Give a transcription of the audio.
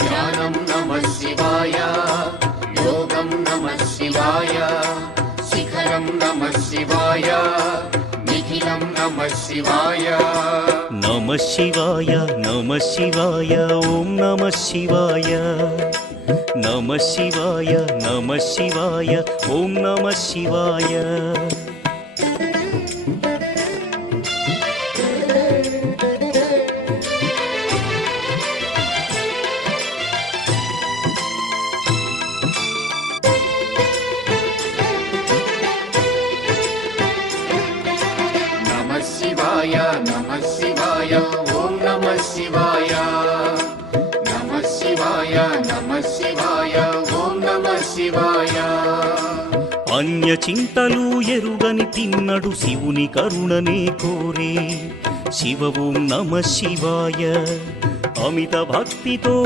ధ్యానం నమః శివాయ, యోగం నమః శివాయ, శిఖరం నమః శివాయ, నిఖిలం నమః శివాయ. నమః శివాయ నమః శివాయ ఓం నమః శివాయ. నమః శివాయ నమః శివాయ ఓం నమః శివాయ. నమః శివాయ నమః శివాయ ఓం నమః శివాయ. నమః శివాయ నమః శివాయ ఓం నమః శివాయ. అన్య చింతలు ఎరుగని తిన్నడు శివుని కరుణనే కోరే. శివ ఓం నమః శివాయ. అమిత భక్తితో